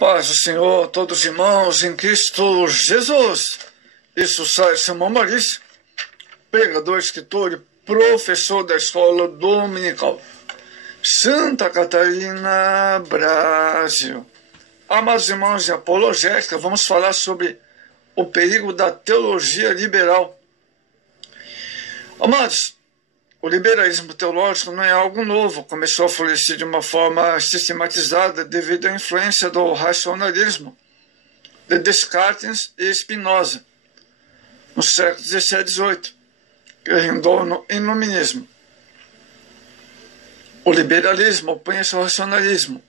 Paz do Senhor, todos os irmãos em Cristo Jesus. Isso sai Simão Maurício, pregador, escritor e professor da escola dominical, Santa Catarina, Brasil. Amados irmãos de apologética, vamos falar sobre o perigo da teologia liberal. Amados, o liberalismo teológico não é algo novo, começou a florescer de uma forma sistematizada devido à influência do racionalismo de Descartes e Spinoza, no século XVII e XVIII, que rendou no iluminismo. O liberalismo opõe-se ao racionalismo,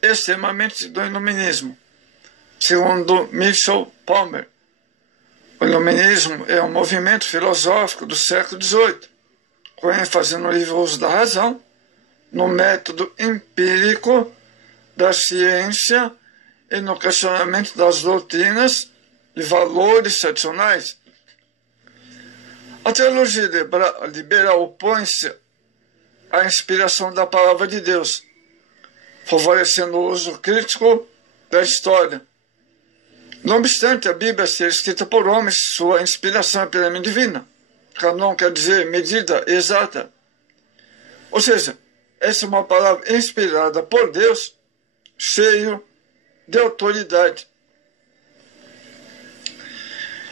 extremamente do iluminismo. Segundo Michel Palmer, o iluminismo é um movimento filosófico do século XVIII, com ênfase no livre uso da razão, no método empírico da ciência e no questionamento das doutrinas e valores tradicionais. A teologia liberal opõe-se à inspiração da palavra de Deus, favorecendo o uso crítico da história. Não obstante a Bíblia ser escrita por homens, sua inspiração é plenamente divina. Canon quer dizer medida exata. Ou seja, essa é uma palavra inspirada por Deus, cheio de autoridade.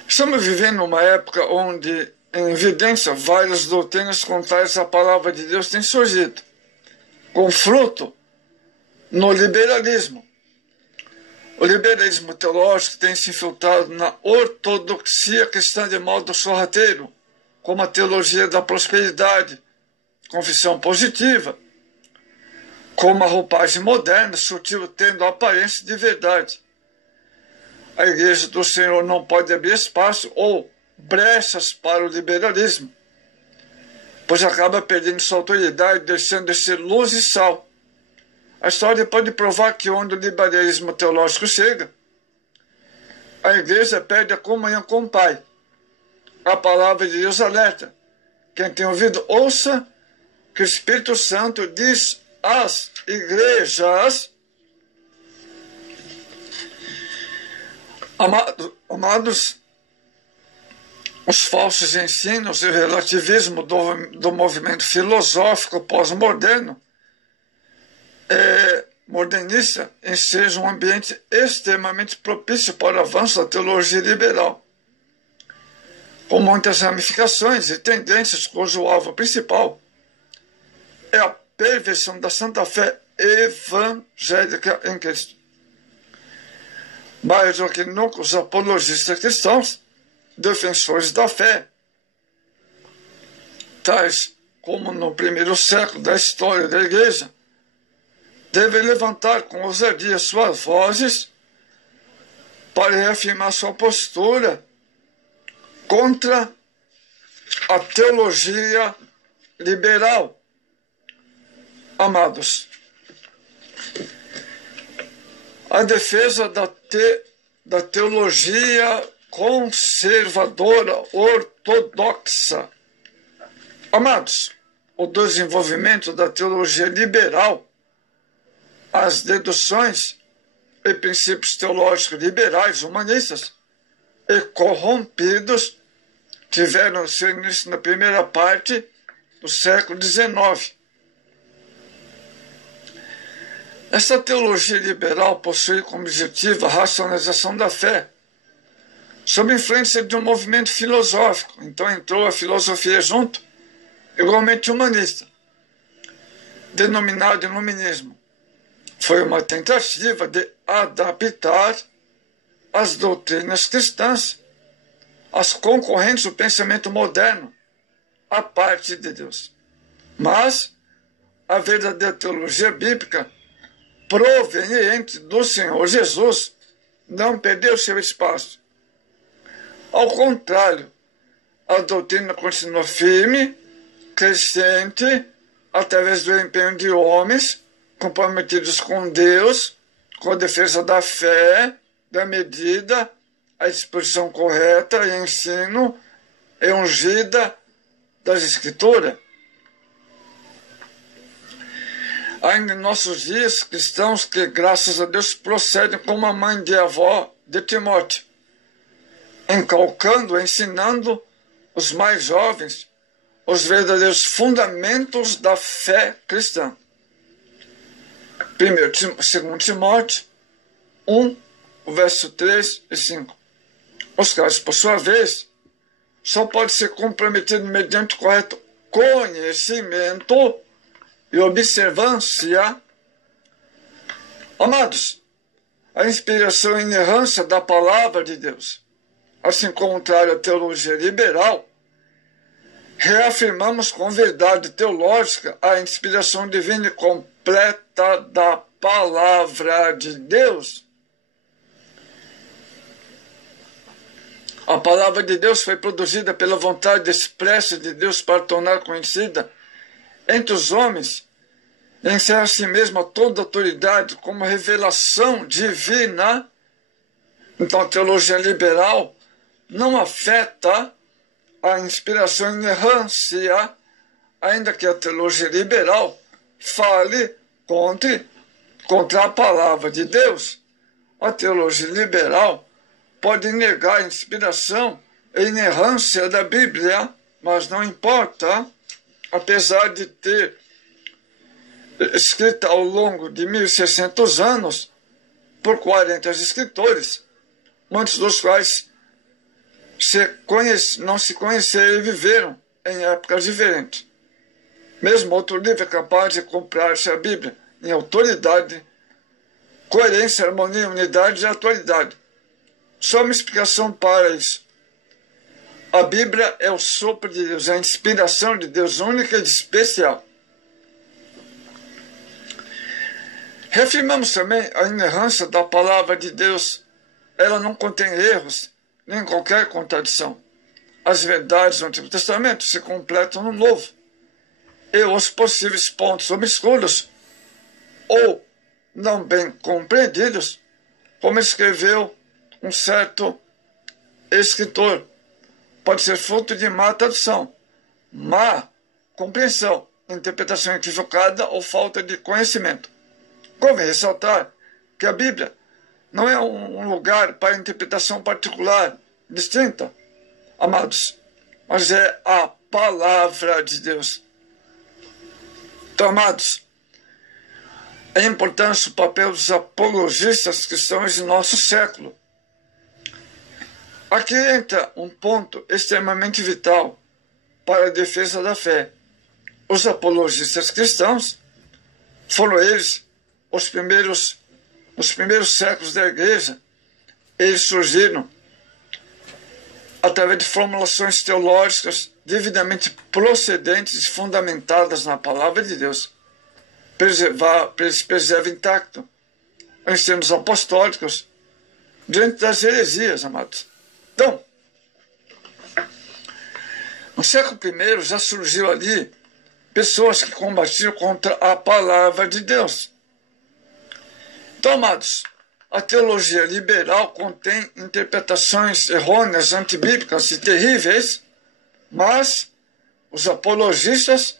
Estamos vivendo uma época onde, em evidência, várias doutrinas contrárias à palavra de Deus têm surgido, com fruto no liberalismo. O liberalismo teológico tem se infiltrado na ortodoxia cristã de modo sorrateiro, como a teologia da prosperidade, confissão positiva, como a roupagem moderna, sutil, tendo a aparência de verdade. A Igreja do Senhor não pode abrir espaço ou brechas para o liberalismo, pois acaba perdendo sua autoridade, deixando de ser luz e sal. A história pode provar que onde o liberalismo teológico chega, a Igreja perde a comunhão com o Pai. A palavra de Deus alerta. Quem tem ouvido, ouça que o Espírito Santo diz às igrejas. Amados, os falsos ensinos e o relativismo do movimento filosófico pós-moderno modernista ensejam um ambiente extremamente propício para o avanço da teologia liberal, com muitas ramificações e tendências cujo alvo principal é a perversão da santa fé evangélica em Cristo. Mais do que nunca, os apologistas cristãos, defensores da fé, tais como no primeiro século da história da Igreja, devem levantar com ousadia suas vozes para reafirmar sua postura contra a teologia liberal. Amados, a defesa da teologia conservadora ortodoxa. Amados, o desenvolvimento da teologia liberal, as deduções e princípios teológicos liberais humanistas e corrompidos tiveram seu início na primeira parte do século XIX. Essa teologia liberal possui como objetivo a racionalização da fé, sob influência de um movimento filosófico. Então entrou a filosofia junto, igualmente humanista, denominado iluminismo. Foi uma tentativa de adaptar as doutrinas cristãs às concorrentes do pensamento moderno, à parte de Deus. Mas a verdadeira teologia bíblica, proveniente do Senhor Jesus, não perdeu seu espaço. Ao contrário, a doutrina continuou firme, crescente, através do empenho de homens comprometidos com Deus, com a defesa da fé, da medida, a exposição correta e ensino e ungida das Escrituras. Ainda em nossos dias, cristãos que, graças a Deus, procedem como a mãe e a avó de Timóteo, ensinando os mais jovens os verdadeiros fundamentos da fé cristã. 2 Timóteo 1, verso 3 e 5. Os quais, por sua vez, só pode ser comprometido mediante o correto conhecimento e observância. Amados, a inspiração e inerrância da palavra de Deus, assim contrário à teologia liberal, reafirmamos com verdade teológica a inspiração divina e completa da palavra de Deus. A palavra de Deus foi produzida pela vontade expressa de Deus para tornar conhecida entre os homens e encerra a si mesma toda autoridade como revelação divina. Então a teologia liberal não afeta a inspiração e inerrância, ainda que a teologia liberal fale contra a palavra de Deus. A teologia liberal pode negar a inspiração e inerrância da Bíblia, mas não importa, apesar de ter escrita ao longo de 1.600 anos por 40 escritores, muitos dos quais não se conheceram e viveram em épocas diferentes. Mesmo outro livro é capaz de comprar-se a Bíblia em autoridade, coerência, harmonia, unidade e atualidade. Só uma explicação para isso. A Bíblia é o sopro de Deus, é a inspiração de Deus única e especial. Reafirmamos também a inerrância da palavra de Deus. Ela não contém erros, nem qualquer contradição. As verdades do Antigo Testamento se completam no Novo. E os possíveis pontos obscuros ou não bem compreendidos, como escreveu um certo escritor, pode ser fruto de má tradução, má compreensão, interpretação equivocada ou falta de conhecimento. Convém ressaltar que a Bíblia não é um lugar para interpretação particular, distinta, amados, mas é a palavra de Deus. Então, amados, é importante o papel dos apologistas cristãos de nosso século. Aqui entra um ponto extremamente vital para a defesa da fé. Os apologistas cristãos foram eles os primeiros séculos da igreja. Eles surgiram através de formulações teológicas devidamente procedentes e fundamentadas na palavra de Deus. Eles preservam intacto os ensinos apostólicos diante das heresias, amados. Então, no século I já surgiu ali pessoas que combatiam contra a palavra de Deus. Então, amados, a teologia liberal contém interpretações errôneas, antibíblicas e terríveis, mas os apologistas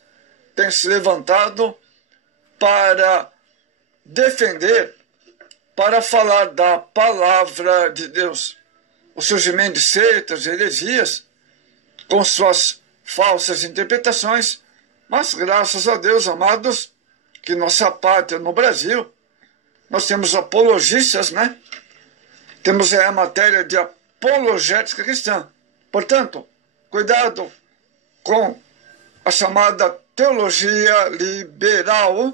têm se levantado para defender, para falar da palavra de Deus. O surgimento de seitas, heresias, com suas falsas interpretações, mas graças a Deus, amados, que nossa pátria no Brasil, nós temos apologistas, né? Temos a matéria de apologética cristã. Portanto, cuidado com a chamada teologia liberal,